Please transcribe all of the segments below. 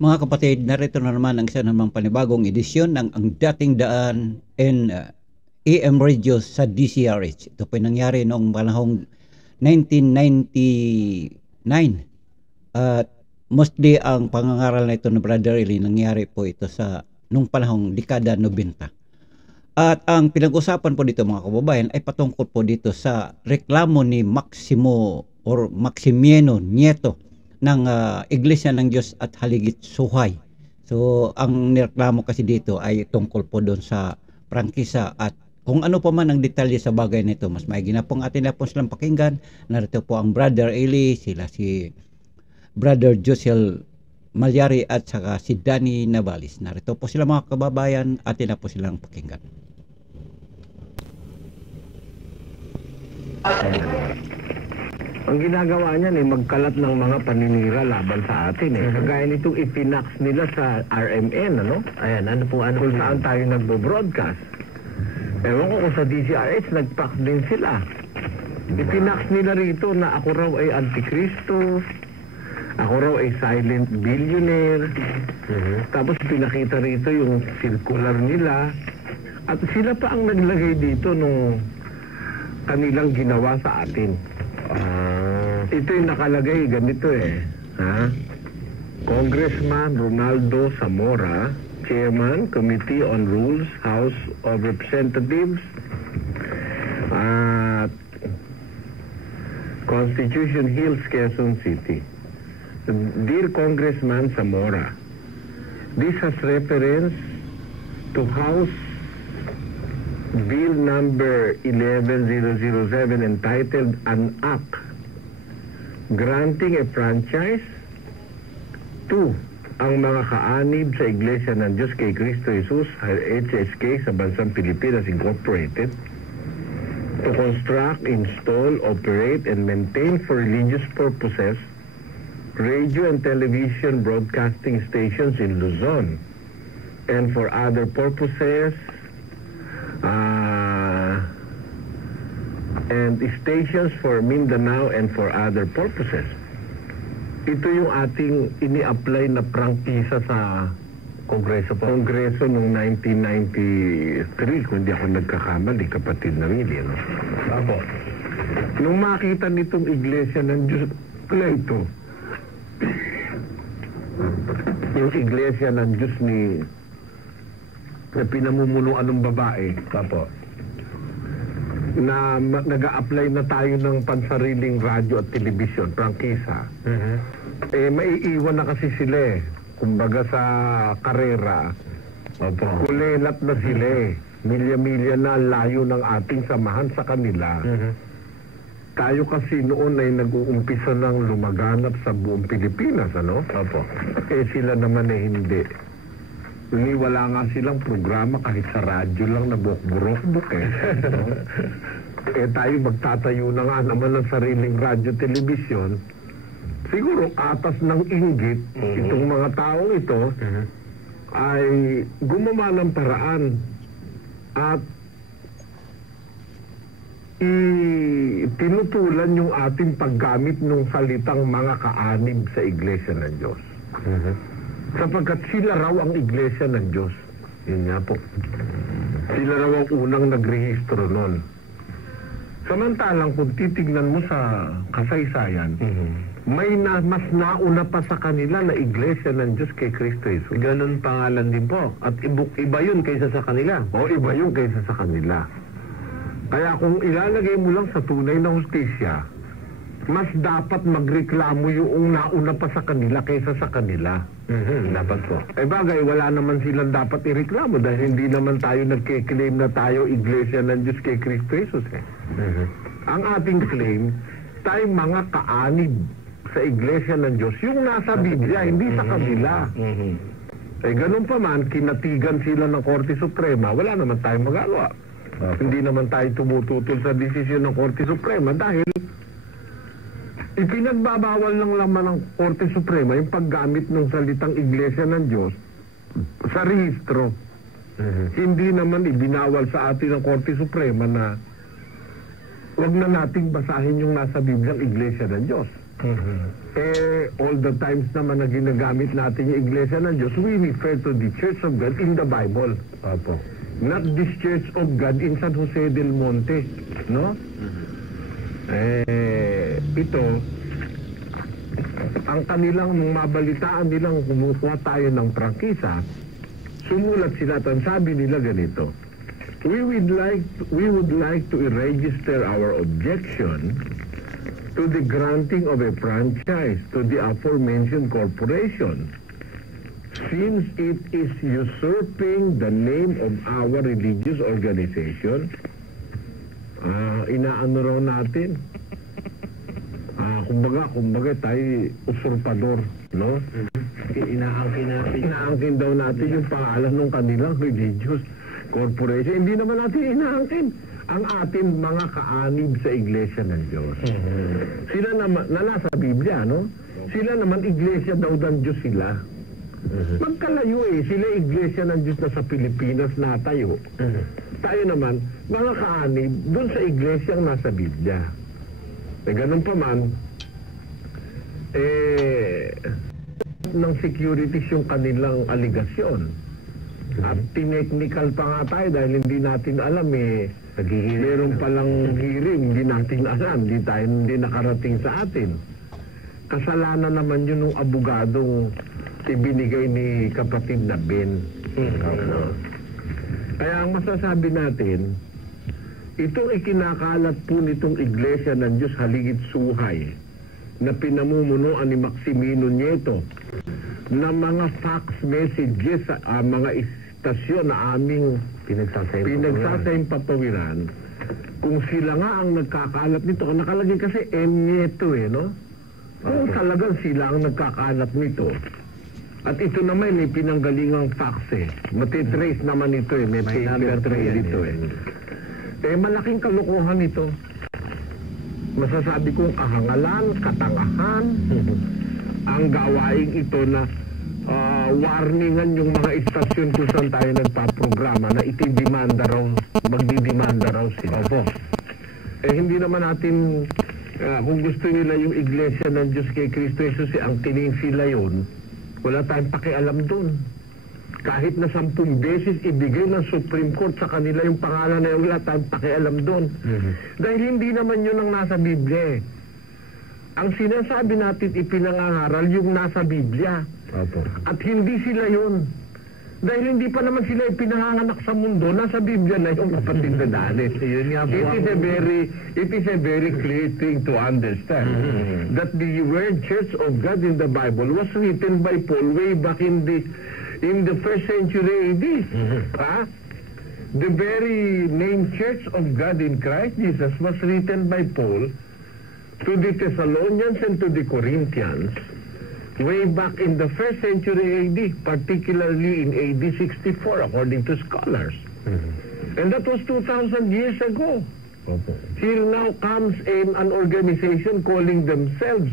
Mga kapatid, narito na naman ang isa namang panibagong edisyon ng Ang Dating Daan in AM Radio sa DCRH. Ito po nangyari noong panahong 1999. At mostly ang pangangaral na ito ng Brother Eli, nangyari po ito sa nung panahong dekada 90. At ang pinag-usapan po dito mga kababayan ay patungkol po dito sa reklamo ni Maximiano Nieto ng Iglesia ng Diyos at Haligit Suhay. So, ang nireklamo kasi dito ay tungkol po doon sa prangkisa at kung ano pa man ang detalye sa bagay nito, mas maigi na pong atin na po silang pakinggan. Narito po ang Brother Eli, sila si Brother Josiel Malyari at saka si Danny Navalis. Narito po sila mga kababayan, atin na po silang pakinggan. Ang ginagawa niyan magkalat ng mga paninira laban sa atin Kagaya nitong ipinax nila sa RMN, ano? Ayan, ano po, Kung saan tayo nagbo-broadcast. Ewan ko kung sa DCRH, nagpax din sila. Ipinax nila rito na ako raw ay Antikristo, ako raw ay silent billionaire. Tapos pinakita rito yung circular nila. At sila pa ang naglagay dito nung kanilang ginawa sa atin. Ito yung nakalagay, ganito Congressman Ronaldo Zamora, Chairman, Committee on Rules, House of Representatives, at Constitution Hills, Quezon City. Dear Congressman Zamora, this has reference to House Bill number 11007 entitled An Act Granting a Franchise to ang mga kaanib sa Iglesia ng Diyos kay Cristo Jesus, HSK sa Bansang Pilipinas Incorporated, to construct, install, operate, and maintain for religious purposes radio and television broadcasting stations in Luzon, and for other purposes, and stations for Mindanao and for other purposes. Ito yung ating ini-apply na prangkisa sa Kongreso po. Kongreso noong 1993, kung di ako nagkakamali, kapatid na Willie, no? Apo. Nung makita nitong Iglesia ng Diyos na ito, yung Iglesia ng Diyos na pinamumunuan ng babae, Apo, na nag-a-apply na tayo ng pansariling radyo at telebisyon, prangkisa. Maiiwan na kasi sila kumbaga sa karera. Kulelat na sila milya-milya na layo ng ating samahan sa kanila. Tayo kasi noon ay nag-uumpisa ng lumaganap sa buong Pilipinas, ano? Sila naman ay hindi. Wala nga silang programa kahit sa radyo lang na burok-burok tayo magtatayo na nga naman ng sariling radyo, telebisyon. Siguro atas ng inggit, itong mga taong ito ay gumawa ng paraan at tinutulan yung ating paggamit ng salitang mga kaanib sa Iglesia ng Diyos. Sapagkat sila raw ang Iglesia ng Diyos. Yun nga po. Sila raw ang unang nagrehistro nun. Samantalang kung titignan mo sa kasaysayan, may mas nauna pa sa kanila na Iglesia ng Diyos kay Cristo Jesus. Ganun pangalan din po. At iba yun kaysa sa kanila. O iba yun kaysa sa kanila. Kaya kung ilalagay mo lang sa tunay na hustisya, mas dapat magreklamo yung nauna pa sa kanila kaysa sa kanila. Dapat po. Bagay, wala naman silang dapat ireklamo dahil hindi naman tayo nagkiklaim na tayo Iglesia ng Diyos kay Cristo Jesus. Ang ating claim, tayo mga kaanib sa Iglesia ng Diyos, yung nasa Biblia, hindi sa kabila. Ganun pa man, kinatigan sila ng Korte Suprema, wala naman tayong magagawa. Hindi naman tayo tumututol sa desisyon ng Korte Suprema dahil ipinagbabawal lang laman ng Korte Suprema yung paggamit ng salitang Iglesia ng Diyos sa rehistro. Hindi naman ibinawal sa atin ng Korte Suprema na wag na nating basahin yung nasa Biblia Iglesia ng Diyos. All the times naman na ginagamit natin yung Iglesia ng Diyos, we refer to the Church of God in the Bible. Opo. Not this Church of God in San Jose del Monte. No? Ito, ang kanilang mabalitaan nilang kumukuha tayo ng prangkisa, sumulat sila at ang sabi nila ganito, we would like to register our objection to the granting of a franchise to the aforementioned corporation, since it is usurping the name of our religious organization. Inaano raw natin? Kumbaga tayo usurpador, no? Inaangkin daw natin yung pangalan ng kanilang religious corporation. Hindi naman natin inaangkin ang ating mga kaanib sa Iglesia ng Diyos. Sila naman, na nasa Biblia, no? Sila naman, Iglesia daw ng Diyos sila. Magkalayo sila Iglesia ng Diyos na sa Pilipinas natayo. Tayo naman, mga kaanib, doon sa Iglesia ang nasa Biblia. Ganun pa man, ng securities yung kanilang aligasyon. At tineknikal pa nga tayo dahil hindi natin alam meron palang hearing, hindi natin alam, hindi nakarating sa atin. Kasalanan naman yun ng abogadong ibinigay ni kapatid na Ben. Kaya ang masasabi natin, itong ikinakalat po nitong Iglesia ng Diyos Haligit Suhay na pinamumunuan ni Maximino Nieto na mga fax messages sa mga istasyon na aming pinagsasayang patawiran, kung sila nga ang nagkakalat nito, nakalagay kasi M. Nieto no? Kung talagang sila ang nagkakalat nito, at ito naman may pinanggalingang fax matitrace naman ito may paper trail dito malaking kalokohan ito. Masasabi kong kahangalan, katangahan, ang gawaing ito na warningan yung mga istasyon kung saan tayo nagpaprograma na itidimanda raw, magdidimanda raw sila. Opo. Hindi naman natin, kung gusto nila yung Iglesia ng Diyos kay Kristo Jesus, ang tining sila yun, wala tayong pakialam doon. Kahit na 10 beses ibigay ng Supreme Court sa kanila yung pangalan na yun, wala tayong pakialam doon. Dahil hindi naman yun ang nasa Biblia. Ang sinasabi natin ipinangangaral yung nasa Biblia. Opo. At hindi sila yun. Dahil hindi pa naman sila ipinanganak sa mundo, nasa Biblia na yung kapatid na Danes. It is a very clear thing to understand that the word Church of God in the Bible was written by Paul way back in the first century AD. The very name Church of God in Christ Jesus was written by Paul to the Thessalonians and to the Corinthians way back in the first century AD, particularly in AD 64 according to scholars. And that was 2,000 years ago. Here now comes an organization calling themselves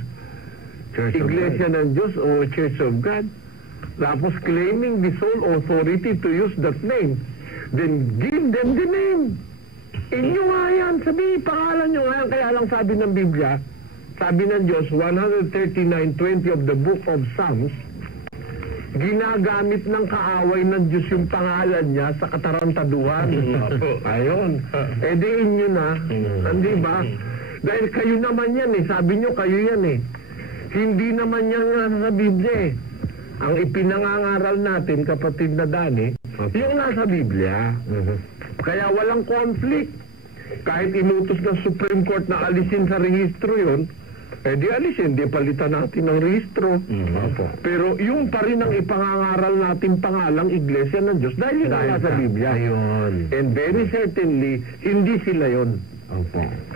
Iglesia ng Diyos o Church of God, tapos claiming the sole authority to use that name. Then give them the name. Inyo nga yan, sabi, pangalan nyo nga yan. Kaya lang sabi ng Biblia, sabi ng Diyos, 139:20 of the book of Psalms, ginagamit ng kaaway ng Diyos yung pangalan niya sa katarantaduhan. Ayun. Di inyo na. Hindi ba? Dahil kayo naman yan sabi nyo kayo yan Hindi naman yan nasa Biblia Ang ipinangangaral natin, kapatid na Dani, yung nasa Biblia. Kaya walang conflict. Kahit inutos ng Supreme Court na alisin sa rehistro yun, di alisin, di palitan natin ng rehistro. Pero yung pa rin ang ipangangaral natin pangalang Iglesia ng Diyos dahil yun nasa Biblia. And very certainly, hindi sila yun.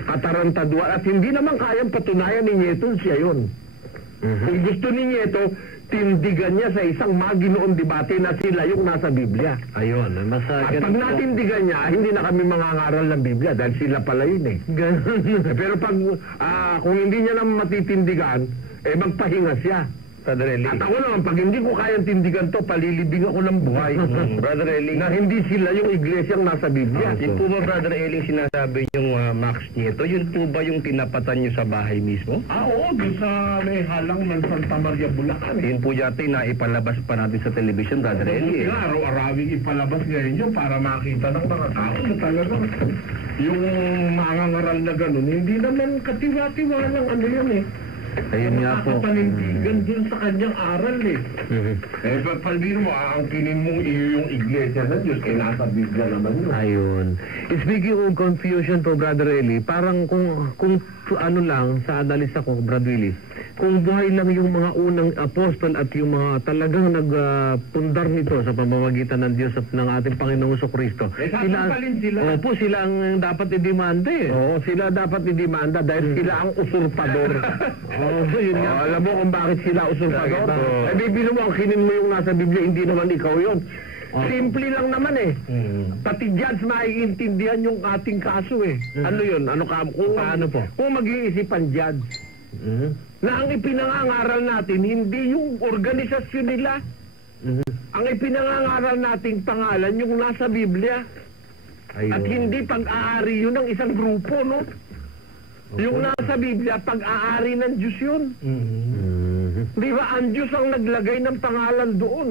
Katarantaduan. At hindi naman kayang patunayan ni Nieto siya yun. Kung gusto ni Nieto, tindigan niya sa isang maginoong debate na sila yung nasa Biblia. Ayun. At pag natindigan niya, hindi na kami mangangaral ng Biblia dahil sila pala yun Pero pag kung hindi niya naman matitindigan, magpahinga siya. Brother Eli. At ako naman, pag hindi ko kayang tindigan to, palilibing ako ng buhay. Brother Eli. Na hindi sila yung iglesyang nasa Biblia. Yun po ba, Brother Eli, sinasabi yung Max Nieto, yun po ba yung tinapatan nyo sa bahay mismo? Oo, doon sa may halang ng Santa Maria, Bulacan. Yun po yata yung naipalabas pa natin sa television, Brother Eli. Kaya araw-arawing ipalabas ngayon yun para makita ng mga tao na talagang yung mangangaral na gano'n, hindi naman katiwa-tiwalang ano yun eh. Ayun nga po. Nakakapanindigan dun sa kanyang aral eh. Palbiro mo, aangkinin mong iyo yung iglesia ng Diyos, eh nasa Biblia naman yun. Ayun. Speaking of confusion po, Brother Eli, parang kung ano lang, sa analisa ko, Brother Eli, kung buhay lang yung mga unang apostol at yung mga talagang nagpundar nito sa pamamagitan ng Diyos at ng ating Panginoong Kristo. sasampalin sila. Opo, sila ang dapat i-demanda eh. Oo, sila dapat i-demanda dahil sila ang usurpador. Yun nga. Alam mo kung bakit sila usurpador? Oo. Eh, bibilo mo, ang kinin mo yung nasa Biblia, hindi naman ikaw yun. Simple lang naman eh. Pati judge maiintindihan yung ating kaso eh. Ano yun? Paano po? Kung mag-iisip ang judge, na ang ipinangangaral natin, hindi yung organisasyon nila. Ang ipinangangaral nating pangalan, yung nasa Biblia. Ayun. At hindi pag-aari yun ng isang grupo, no? Yung nasa Biblia, pag-aari ng Diyos yun. Di ba, ang Diyos ang naglagay ng pangalan doon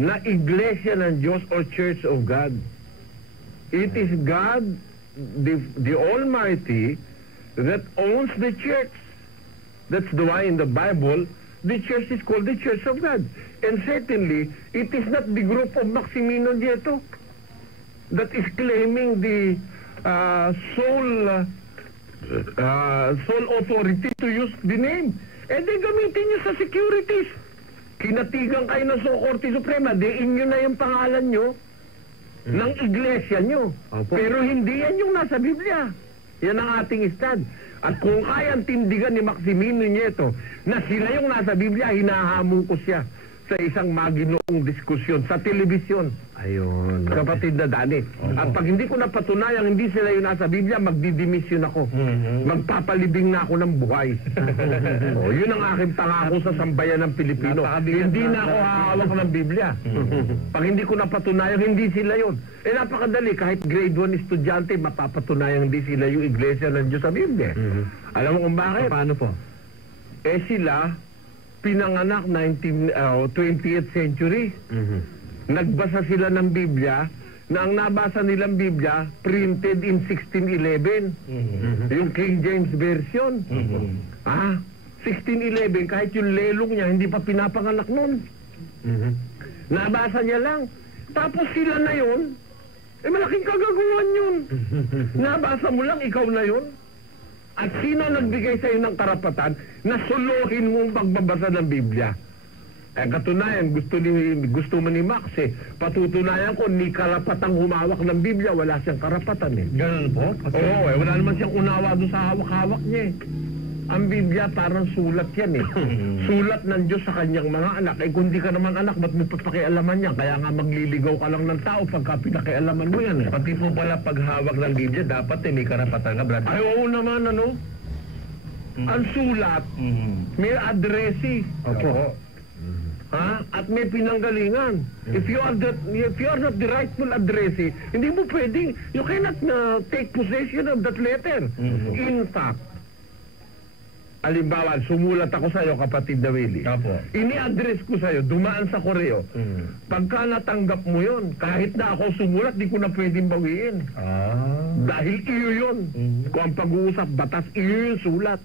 na Iglesia ng Diyos or Church of God. It is God, the Almighty, that owns the church. That's the why in the Bible, the church is called the Church of God. And certainly, it is not the group of Maximino Nieto that is claiming the sole authority to use the name. Eh di gamitin nyo sa securities. Kinatigan kayo ng Korte Suprema, diin nyo na yung pangalan nyo ng iglesia nyo. Opo. Pero hindi yan yung nasa Biblia. Yan ang ating stand. At kung kayang tindigan ni Maximino Nieto na sila yung nasa Biblia, hinahamon ko siya sa isang maginoong diskusyon sa telebisyon. Ayun. Kapatid na Dani. At pag hindi ko napatunayan hindi sila yung nasa Biblia, magdidimisyon ako. Magpapalibing na ako ng buhay. Yun ang aking pangako sa sambayan ng Pilipino. Hindi na ako hahawak ng Biblia. Pag hindi ko napatunayan, hindi sila yun. Eh napakadali, kahit grade 1 estudyante, mapapatunayan hindi sila yung iglesia ng Diyos sa Biblia. Alam mo kung bakit? Paano po? Eh sila, pinanganak 20th century. Nagbasa sila ng Biblia na ang nabasa nilang Biblia printed in 1611. Yung King James Version. 1611, kahit yung lelong niya hindi pa pinapanganak nun. Nabasa niya lang. Tapos sila na yun, eh malaking kagaguhan yun. Nabasa mo lang, ikaw na yun. At sino nagbigay sa iyo ng karapatan na suluhin mo ang pagbabasa ng Biblia? Eh katunayan, gusto mo ni Max eh. Patutunayan ko, ni karapatang humawak ng Biblia, wala siyang karapatan eh. Ganun po? Oo, wala naman siyang unawa doon sa hawak-hawak niya eh. Ang Biblia parang sulat yan eh. Sulat ng Diyos sa kanyang mga anak. Eh kung di ka naman anak, ba't mo papakialaman yan? Kaya nga magliligaw ka lang ng tao pagka pinakialaman mo yan eh. Pati po pala paghawak ng Biblia, dapat may karapatan ka, brother. Ay oo naman ano. Ang sulat, may address eh. Opo. Ha? At may pinanggalingan. If you are not the rightful addressee, hindi mo pwedeng, you cannot take possession of that letter. In fact, halimbawa, sumulat ako sa iyo, kapatid na Willie. Opo. Ini-address ko sa iyo, dumaan sa koreo. Pagka natanggap mo yon, kahit na ako sumulat, di ko na pwedeng bawiin. Dahil iyo yun. Kung ang pag-uusap, batas, iyo yung sulat.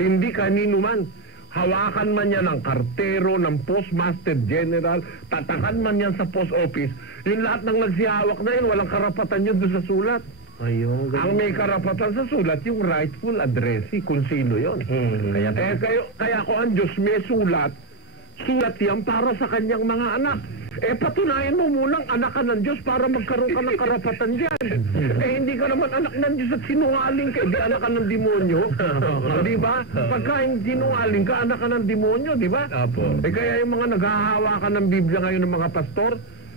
Hindi kanino man. Hawakan man yan ng kartero, ng postmaster general, tatakan man yan sa post office. Yung lahat ng nagsihawak na yun, walang karapatan yun doon sa sulat. Ayun. Ang may karapatan sa sulat, yung rightful addressee, kung sino yun. Kaya ko ang Diyos may sulat yan para sa kanyang mga anak. Eh patunayan mo munang anak ka ng Diyos para magkaroon ka ng karapatan dyan. Hindi ka naman anak ng Diyos at sinungaling ka, di anak ka ng demonyo. Di ba? Pagka sinungaling ka, anak ka ng demonyo, di ba? Apo. Kaya yung mga naghahawakan ng Biblia ngayon ng mga pastor,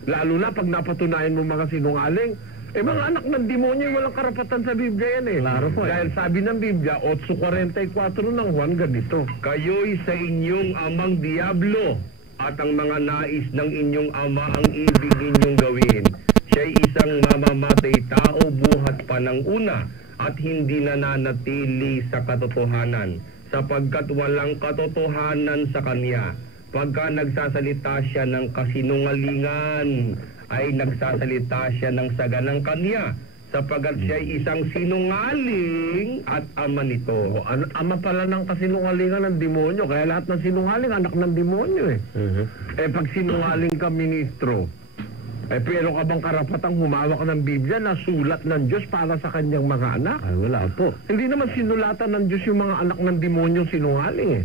lalo na pag napatunayan mo mga sinungaling, Mga anak ng demonyo, walang karapatan sa Biblia yan eh. Klaro po, Dahil sabi ng Biblia, 8:44 ng Juan, ganito. Kayo'y sa inyong amang Diablo, at ang mga nais ng inyong ama ang ibig ninyong gawin. Siya'y isang mamamatay tao buhat pa ng una, at hindi nananatili sa katotohanan, sapagkat walang katotohanan sa kanya. Pagka nagsasalita siya ng kasinungalingan, ay nagsasalita siya ng saganang kanya, sapagkat siya ay isang sinungaling at ama nito. Ama pala ng kasinungalingan ng demonyo, kaya lahat ng sinungaling anak ng demonyo eh. Pag sinungaling ka, ministro, pero ka bang karapatang humawak ng Biblia na sulat ng Diyos para sa kanyang mga anak? Ay, wala po. Hindi naman sinulatan ng Diyos yung mga anak ng demonyo sinungaling eh.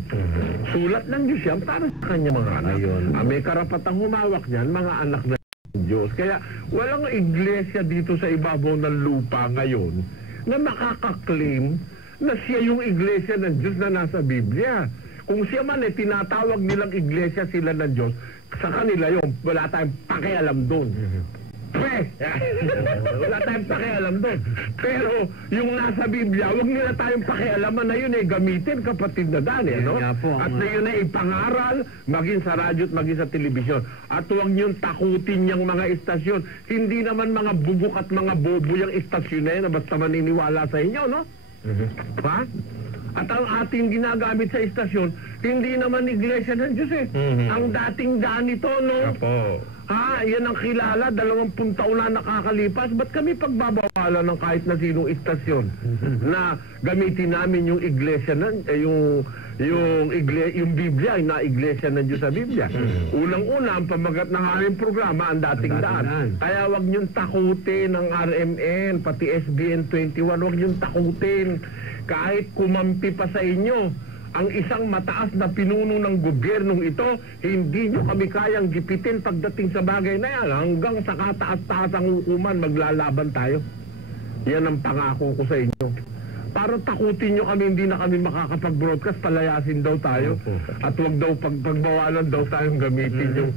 Sulat ng Diyos yan para sa kanyang mga anak. May karapatang humawak niyan, mga anak ng Diyos. Kaya walang iglesia dito sa ibabaw ng lupa ngayon na makakaklaim na siya yung iglesia ng Diyos na nasa Biblia. Kung siya man tinatawag nilang iglesia sila ng Diyos, sa kanila yun, wala tayong pakialam doon. Wala tayong pakialam doon. Pero yung nasa Biblia, huwag nila tayong pakialaman na yun gamitin, kapatid na Dani. No? At na yun ipangaral, maging sa radyo at maging sa telebisyon. At huwag niyong takutin yung mga istasyon. Hindi naman mga bubuk at mga bobo yung istasyon na yun na basta maniniwala sa inyo, no? Ha? At ang ating ginagamit sa istasyon, hindi naman iglesia ng Diyos eh. Ang dating daan nito, no? Ha, yan ang kilala, 20 taon na nakakalipas. Ba't kami pagbabawalan ng kahit na sinong istasyon na gamitin namin yung iglesia ng, yung Biblia, ay na-iglesia ng Diyos sa Biblia. Unang-una, ang pamagat ng aming programa, ang dating daan. Kaya wag niyong takutin ang RMN, pati SBN 21, wag niyong takutin. Kahit kumampi pa sa inyo ang isang mataas na pinuno ng gobyernong ito, hindi nyo kami kayang gipitin pagdating sa bagay na yan. Hanggang sa kataas-taas ang hukuman, maglalaban tayo. Yan ang pangako ko sa inyo. Para takutin nyo kami, hindi na kami makakapag-broadcast, palayasin daw tayo. At wag daw pagbawalan daw tayong gamitin yung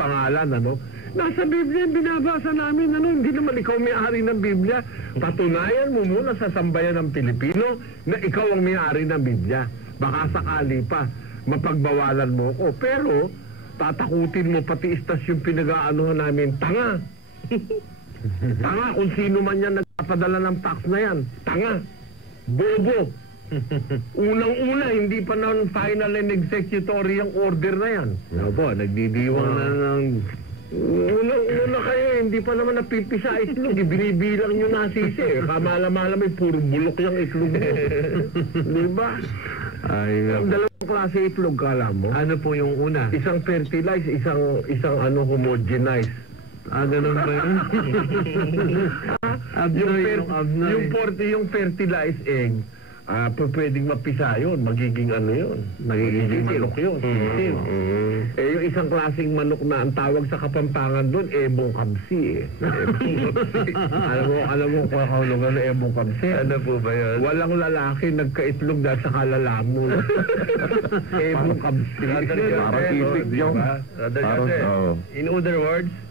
pangalan, ano? Nasa Biblia, binabasa namin, ano, hindi naman ikaw may-ari ng Biblia. Patunayan mo muna sa sambayan ng Pilipino na ikaw ang may-ari ng Biblia. Baka sakali pa, mapagbawalan mo ko. Pero, tatakutin mo pati istasyon pinag-aanuhan namin, tanga. Tanga kung sino man yan nagpapadala ng tax na yan. Tanga. Bobo. Unang-una, hindi pa ng final and executory ang order na yan. Opo, nagdidiwang na ng... Unang-una kayo, hindi pa naman napipisa itlog. Binibilang nyo nasisi. Kamala-mala may puro bulok yung itlog mo. Diba? Ang dalawang klase itlog, kala mo? Ano po yung una? Isang fertilized, isang homogenized. Ganun ba yun? Yung fertilized egg, pwedeng mapisa yun, magiging ano yun, magiging manok yun. Yung isang klaseng manok na ang tawag sa Kapampangan doon, ebong kabsi eh. Alam mo kung kahulugan na ebong kabsi? Ano po ba yun? Walang lalaki nagkaitlog dahil sa kalalamo. Ebong kabsi. Parang isip yun.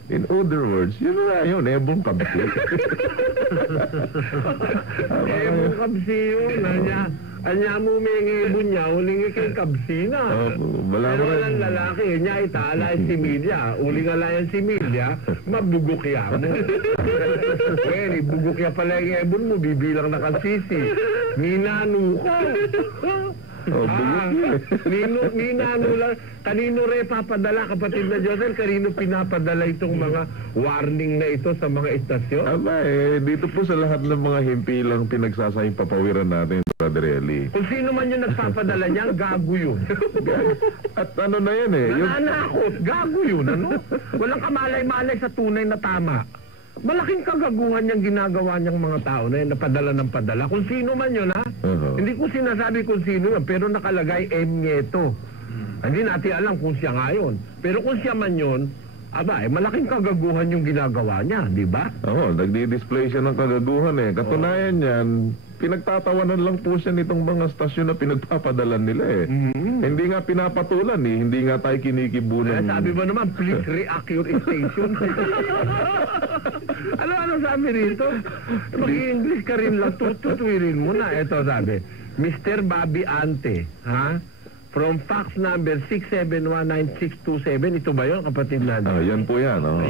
In other words, yun na yun, ebong kabsi. Ebong kabsi yun. Anya mo may ibon niya, huling kay kabsi na. Pero walang lalaki, niya itala si Milya. Uling alayan si Milya, mabugukya mo. Well, ibugukya pala yung ibon mo, bibilang na kasisi. Ninanu ko. Ninano lang. Kanino rin papadala, kapatid na Josel? Kanino pinapadala itong mga warning na ito sa mga istasyon? Dito po sa lahat ng mga himpilang pinagsasayang papawiran natin, Brother Eli. Kung sino man yung nagpapadala niya, gago yun. At ano na yan Nananakot, gago yun, ano? Walang kamalay-malay sa tunay na tama. Malaking kagaguhan niyang ginagawa niyang mga tao na yun, napadala ng padala. Kung sino man yun, ha? Hindi ko sinasabi kung sino yun, pero nakalagay M. Nieto. Hindi natin alam kung siya nga yun. Pero kung siya man yun, malaking kagaguhan yung ginagawa niya, di ba? Oo, nagdi-display siya ng kagaguhan eh. Katunayan yan, pinagtatawanan lang po siya nitong mga stasyon na pinagpapadalan nila eh. Hindi nga pinapatulan eh, hindi nga tayo kinikibunan. Sabi mo naman, please react your station. Ano sabi rito? Mag-English ka rin lang, tutuwirin mo na. Ito sabi, Mr. Bobby Ante, ha? From fax number 6719627, ito ba yun, kapatid na? Yan po yan. Oh.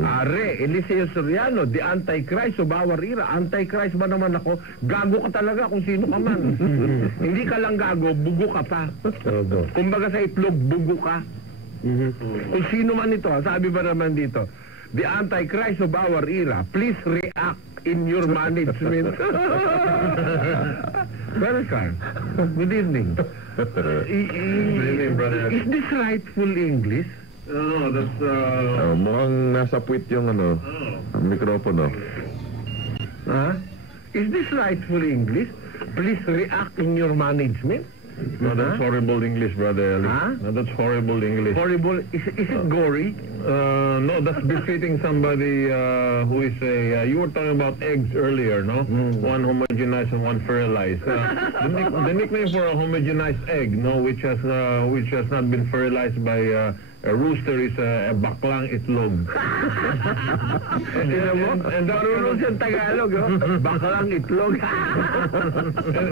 Are, Eliseo Soriano, the Antichrist of our era. Antichrist ba naman ako? Gago ka talaga kung sino ka man. Hindi ka lang gago, bugo ka pa. Kumbaga sa itlog, bugo ka. Kung sino man ito, sabi ba naman dito, the Antichrist of our era, please react in your management. Welcome. Good evening. Is this rightful English? No, that's Mukhang nasa puwit yung mikropono. Is this rightful English? Please react in your management. No, that's horrible English, Brother Eli. Huh? No, that's horrible English. Horrible. Is it gory? No, that's befitting somebody who is a... you were talking about eggs earlier, no? One homogenized and one fertilized. The nickname for a homogenized egg, no, which has not been fertilized by a rooster is a baklang itlog. And that marunong siyang Tagalog, baklang itlog.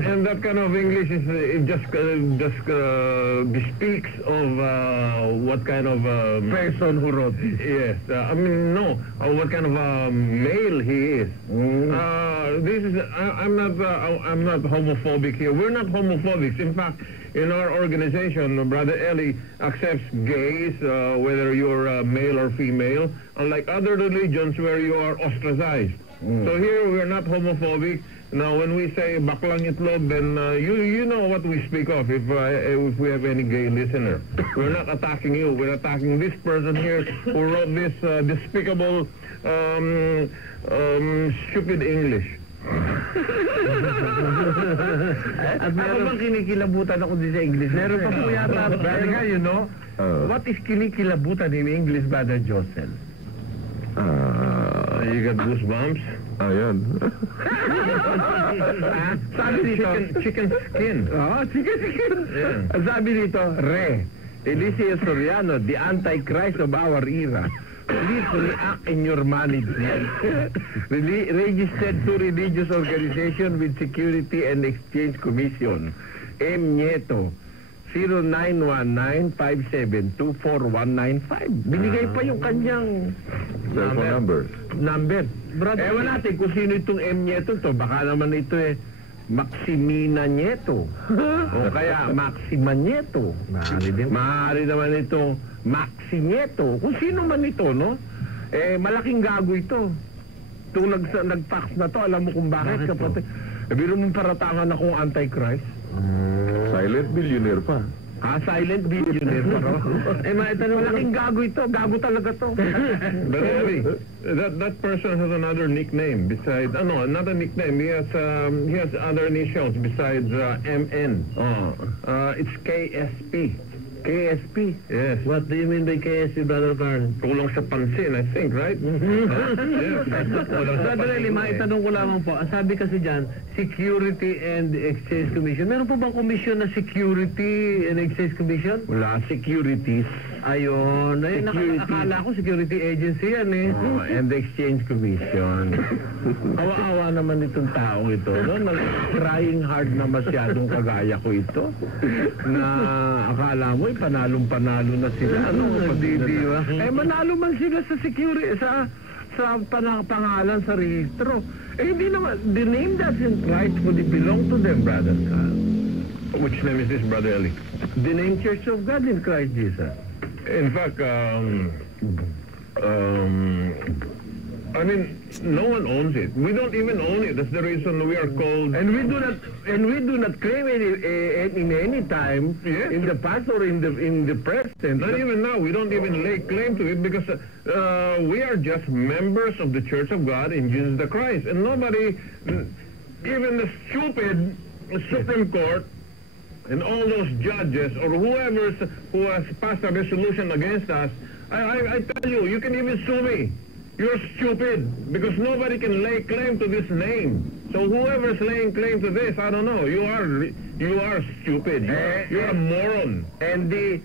and that kind of English is it just bespeaks of what kind of Person who wrote it. yes, I mean no, what kind of male he is. This is I'm not homophobic here. We're not homophobics. In fact, in our organization, Brother Eli accepts gays, whether you're male or female, unlike other religions where you are ostracized. So here we are not homophobic. Now, when we say baklang itlog, then you know what we speak of if we have any gay listener. We're not attacking you. We're attacking this person here who wrote this despicable, stupid English. At meron bang kinikilabutan ako din sa English? Meron pa po yata. Brother, you know, what is kinikilabutan in English, Brother Josel? You got goosebumps? Ayan. Sabi dito, Chicken skin. chicken. Yeah. Sabi dito, Eliseo Soriano, the Antichrist of our era. Please react in your management. Registered to religious organization with Security and Exchange Commission. M. Nieto, 0919-572-4195. Binigay pa yung kanyang Cellphone number. Ewan natin kung sino itong M. Nieto to. Baka naman ito Maximina Nieto. O kaya Maxima Nieto. Maaari naman itong Maxi Nieto. Kung sino man ito, no? Malaking gago ito. Itong nag-fax na to, alam mo kung bakit, kapatid. Biro mong paratangan akong Antichrist. Silent billionaire pa. Silent billionaire pa ro. Malaking gago ito. Gago talaga to. But Eli, that person has another nickname besides. No, not a nickname. He has other initials besides MN. It's KSP. KSP? Yes. What do you mean by KSP, Brother Carl? Kulang sa pansin, I think, right? Brother Eli, maitanong ko lamang po. Ang sabi kasi dyan, Security and Exchange Commission. Meron po bang commission na Security and Exchange Commission? Wala, securities. Ayun. Akala ko security agency yan eh. And the Exchange Commission. Awa-awa naman itong taong ito. No? Trying hard na masyadong kagaya ko ito. Na akala mo, panalong-panalo na sila. Nagdidiwa. Manalo man sila sa security, sa pangalan sa rehistro. Hindi naman, the name doesn't rightfully belong to them, Brother Carl. Which name is this, Brother Eli? The name Church of God in Christ Jesus. In fact, I mean, no one owns it. We don't even own it. That's the reason we are called. And we do not claim in any time, Yes. in the past or in the present. Not even now. We don't even lay claim to it because we are just members of the Church of God in Jesus the Christ. And nobody, even the stupid Supreme Court and all those judges or whoever who has passed a resolution against us, I tell you, you can even sue me. You're stupid because nobody can lay claim to this name. So whoever's laying claim to this, I don't know. You are stupid. You're a moron. And the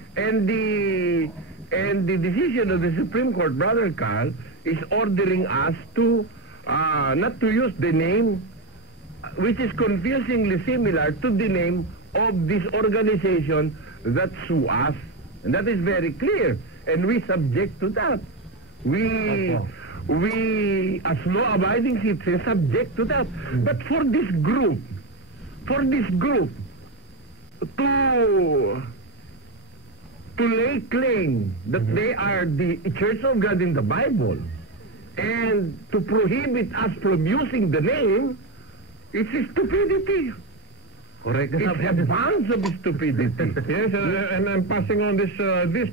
decision of the Supreme Court, Brother Carl, is ordering us to not to use the name, which is confusingly similar to the name of this organization that sue us. And that is very clear. And we subject to that. We, as law-abiding citizens, subject to that. But for this group, to lay claim that they are the Church of God in the Bible, and to prohibit us from using the name, it's stupidity. Correct. It's advance of stupidity. Yes, and I'm passing on this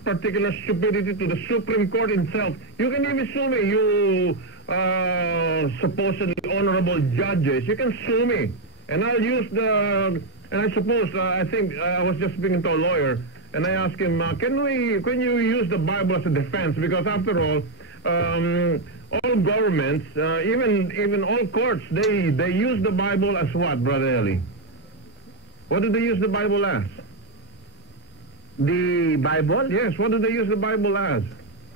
particular stupidity to the Supreme Court itself. You can even sue me, you supposedly honorable judges. You can sue me, and I'll use and I suppose, I think, I was just speaking to a lawyer, and I asked him, can you use the Bible as a defense? Because after all governments, even all courts, they use the Bible as what, Brother Eli? What do they use the Bible as? The Bible? Yes, what do they use the Bible as?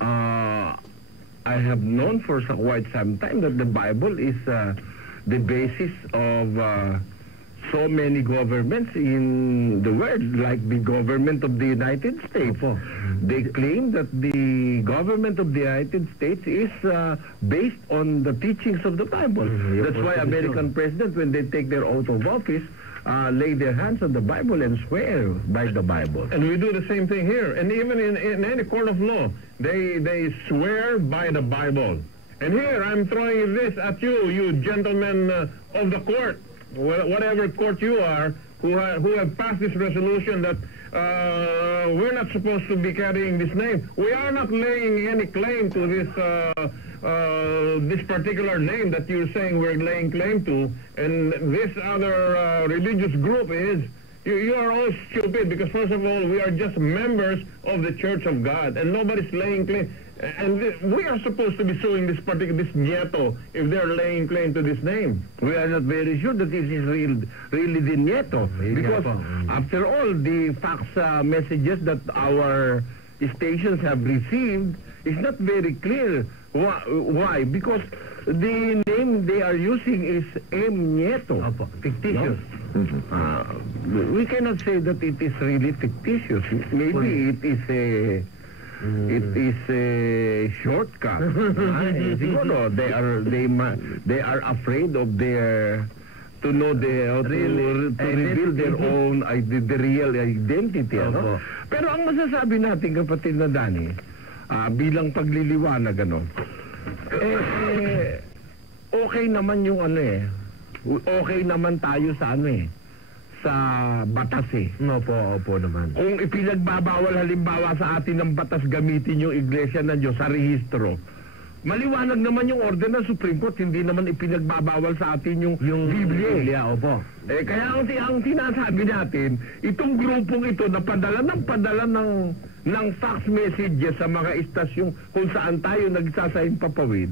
I have known for quite some time that the Bible is the basis of so many governments in the world, like the government of the United States. They claim that the government of the United States is based on the teachings of the Bible. That's why American presidents, when they take their oath of office, lay their hands on the Bible and swear by the Bible. And we do the same thing here. And even in any court of law, they swear by the Bible. And here, I'm throwing this at you, you gentlemen of the court, whatever court you are, who have passed this resolution that we're not supposed to be carrying this name. We are not laying any claim to this particular name that you're saying we're laying claim to, and this other religious group is. You are all stupid, because first of all, we are just members of the Church of God, and nobody's laying claim. And we are supposed to be suing this Nieto if they're laying claim to this name. We are not very sure that this is really the Nieto, because after all, the fax messages that our stations have received is not very clear. Why? Because the name they are using is M. Nieto. Fictitious. No? We cannot say that it is really fictitious. Maybe it is a shortcut. Siguro they are afraid of their to reveal their own the real identity. Ano? Pero ang masasabi natin, kapatid na Danny, bilang pagliliwanag, okay naman yung okay naman tayo sa sa batas Opo naman. Kung ipinagbabawal halimbawa sa atin ng batas gamitin yung Iglesia ng Diyos sa rehistro, maliwanag naman yung order ng Supreme Court, hindi naman ipinagbabawal sa atin yung Biblia. Opo. Kaya ang sinasabi natin, itong grupong ito na padala ng fax messages sa mga istasyon kung saan tayo nagsasayang papawid,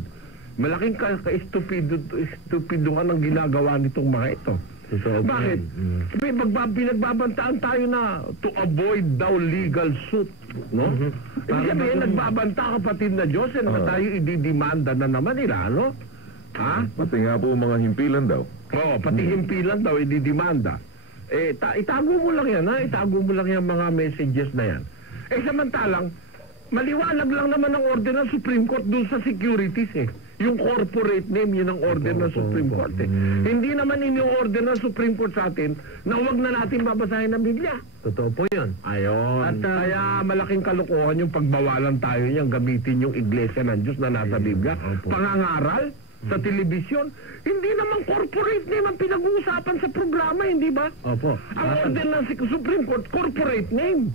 malaking ka-estupiduhan ang ginagawa nitong mga ito. Bakit? Pinagbabantaan tayo na to avoid daw legal suit, no? Ibig sabihin, nagbabanta, kapatid na Diyos, na tayo ididimanda na naman nila, no? Ha? Pati nga po mga himpilan daw. Oo, pati himpilan daw ididimanda. Itago mo lang yan, ha? Itago mo lang yung mga messages na yan. Samantalang, maliwanag lang naman ang order ng Supreme Court dun sa securities, Yung corporate name, yun ang order ng Supreme Court, Hindi naman ini-order ng Supreme Court sa atin na huwag na natin babasahin ng Biblia. Totoo po yun. Ayon. At kaya malaking kalokohan yung pagbawalan tayo niyang gamitin yung Iglesia ng Diyos na nasa Biblia. Pangangaral sa telebisyon. Hindi naman corporate name ang pinag-uusapan sa programa, hindi ba? Opo. Ang order ng Supreme Court, corporate name.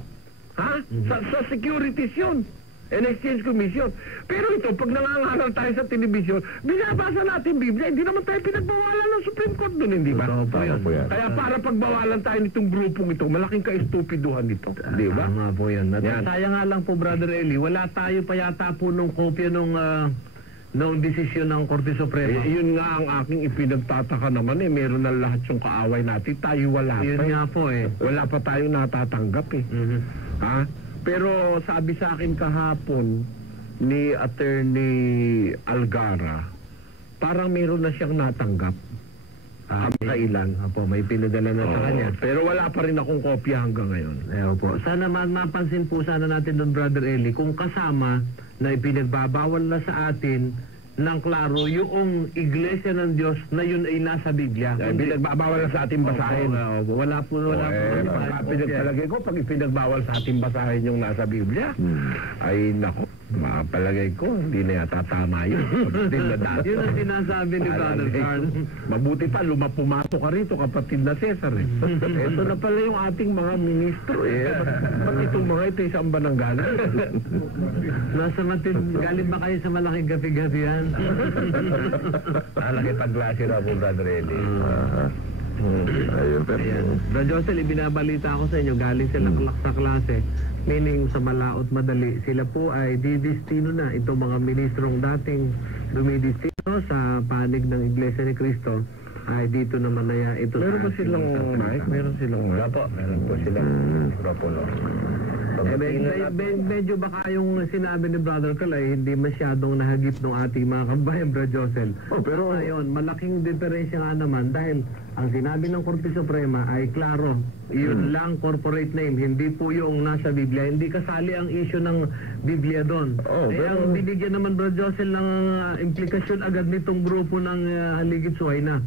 Ha? Sa securities yun. And Exchange Commission. Pero ito, pag nangangaral tayo sa telebisyon, binabasa natin Biblia, hindi naman tayo pinagbawalan ng Supreme Court doon, hindi ba? Kaya para pagbawalan tayo nitong grupong ito, malaking ka-estupiduhan nito. Di ba? Tama po yan. Sayang nga lang po, Brother Eli, wala tayo pa yata po nung kopya nung noong desisyon ng Korte Suprema. Yun nga ang aking ipinagtataka naman meron na lahat yung kaaway natin, tayo wala Yun pa. nga po Wala pa tayo natatanggap Ha? Pero sabi sa akin kahapon ni Attorney Algara, parang meron na siyang natanggap. Kailan? Apo, may pinadala na sa kanya. Pero wala pa rin akong kopya hanggang ngayon. Opo. Sana mapansin po sana natin doon, Brother Eli, kung kasama na ipinagbabawal na sa atin ng klaro yung iglesia ng Diyos na yun ay nasa Biblia. Pinagbabawal na sa ating basahin. Opo. Wala po. Pinagpalagay ko, pag ipinagbawal sa ating basahin yung nasa Biblia, ay nako, mapalagay ko, hindi na yata tama yun. Yun ang sinasabi ni Brother Carl. Mabuti pa, pumato ka rito, kapatid na Cesar. Ito na pala yung ating mga ministro. Ba't itong mga ito isang ba nang galing? Galing ba kayo sa malaking gabi-gabihan? Malaki paglasi na po, Brother Eli. Ayan. Brother Josel, ibinabalita ko sa inyo, galing silang sa klase. Meaning sa malaot madali, sila po ay didistino na itong mga ministrong dating dumidistino sa panig ng Iglesia ni Cristo ay dito naman na ito. Meron ba silang mic? Meron silang mic? Meron po silang mikropono. Medyo baka yung sinabi ni Brother Kalay hindi masyadong nahagip ng ating mga kabayan, Brother Josel. Pero ngayon, malaking diferensya nga naman dahil ang sinabi ng Korte Suprema ay klaro, yun lang corporate name, hindi po yung nasa Biblia, hindi kasali ang issue ng Biblia doon. Ang binigyan naman, Brother Josel, ng implikasyon agad nitong grupo ng Haligit Suhay na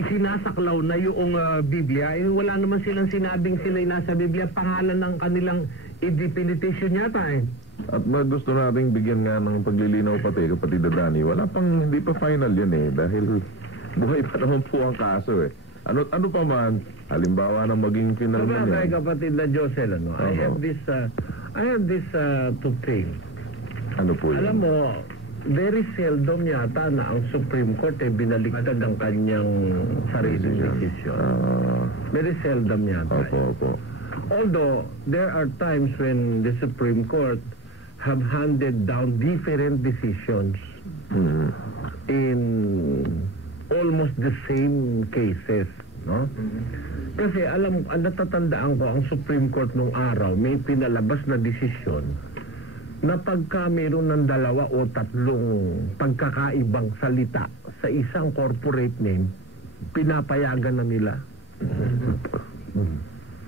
isinasaklaw na yung Biblia, wala naman silang sinabing sila'y nasa Biblia, pangalan ng kanilang i-definition yata At gusto nating bigyan nga ng paglilinaw pati, kapatid Dani, hindi pa final yan dahil buhay pa naman po ang kaso Ano pa man, halimbawa na maging final man yan. Kapatid na Josel, I have this to think. Ano po yun? Alam mo, very seldom yata na ang Supreme Court binaliktad ang kanyang sariling decision. Very seldom yata. Opo. Although, there are times when the Supreme Court have handed down different decisions in almost the same cases, no? Kasi natatandaan ko, ang Supreme Court nung araw, may pinalabas na desisyon na pagka mayroon ng 2 o 3 pagkakaibang salita sa isang corporate name, pinapayagan na nila.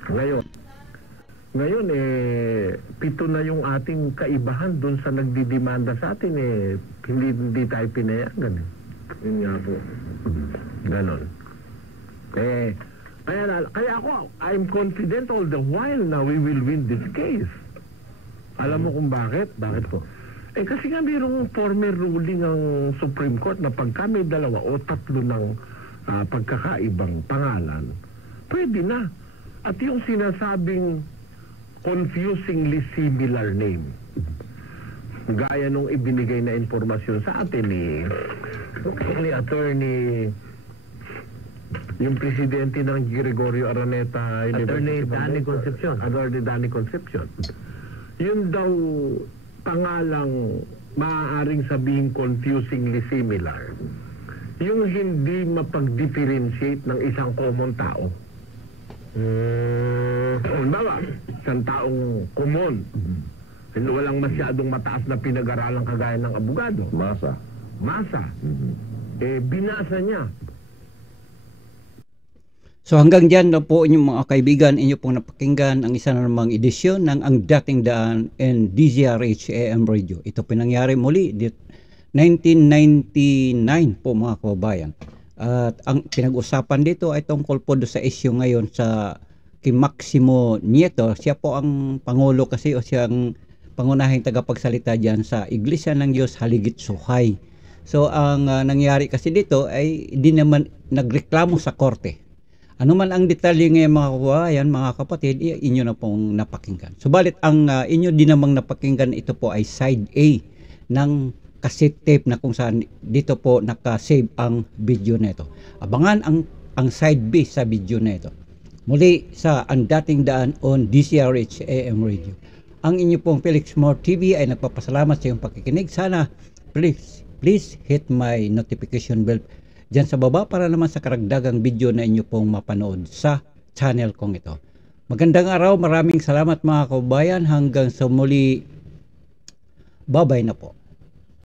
Ngayon 7 na yung ating kaibahan dun sa nagdidemanda sa atin hindi tayo pinayagan Yun nga po. Ganon. Kaya ako, I'm confident all the while na we will win this case. Alam mo kung bakit? Bakit po? Kasi nga mayroong former ruling ang Supreme Court na pagka may 2 o 3 ng pagkakaibang pangalan, pwede na. At yung sinasabing confusingly similar name, gaya nung ibinigay na informasyon sa atin ni Attorney, yung presidente ng Gregorio Araneta Attorney Danny Concepcion. Attorney Danny Concepcion. Yun daw pangalang maaaring sabihing confusingly similar, yung hindi mapag-differentiate ng isang common tao. Bawa, isang taong common, walang masyadong mataas na pinag-aralan kagaya ng abogado. Masa. Binasa niya. So hanggang dyan na po inyong mga kaibigan, inyo pong napakinggan ang isa na namang edisyon ng Ang Dating Daan and DZRH AM Radio. Ito pinangyari muli 1999 po mga kababayan. At ang pinag-usapan dito ay tungkol po sa issue ngayon sa kay Maximo Nieto. Siya po ang pangulo kasi o siyang pangunahing tagapagsalita dyan sa Iglesia ng Diyos Haligit Suhay. So ang nangyari kasi dito ay di naman nagreklamo sa korte. Ano man ang detalye ngayon mga kababayan, mga kapatid, inyo na pong napakinggan. Subalit ang inyo din namang napakinggan, ito po ay side A ng cassette tape na kung saan dito po nakasave ang video nito. Abangan ang side B sa video nito. Muli sa Ang Dating Daan on DZRH AM Radio. Ang inyo pong Felix Moore TV ay nagpapasalamat sa iyong pakikinig. Sana please please hit my notification bell dyan sa baba para naman sa karagdagang video na inyo pong mapanood sa channel kong ito. Magandang araw, maraming salamat mga kababayan, hanggang sa muli, bye-bye na po.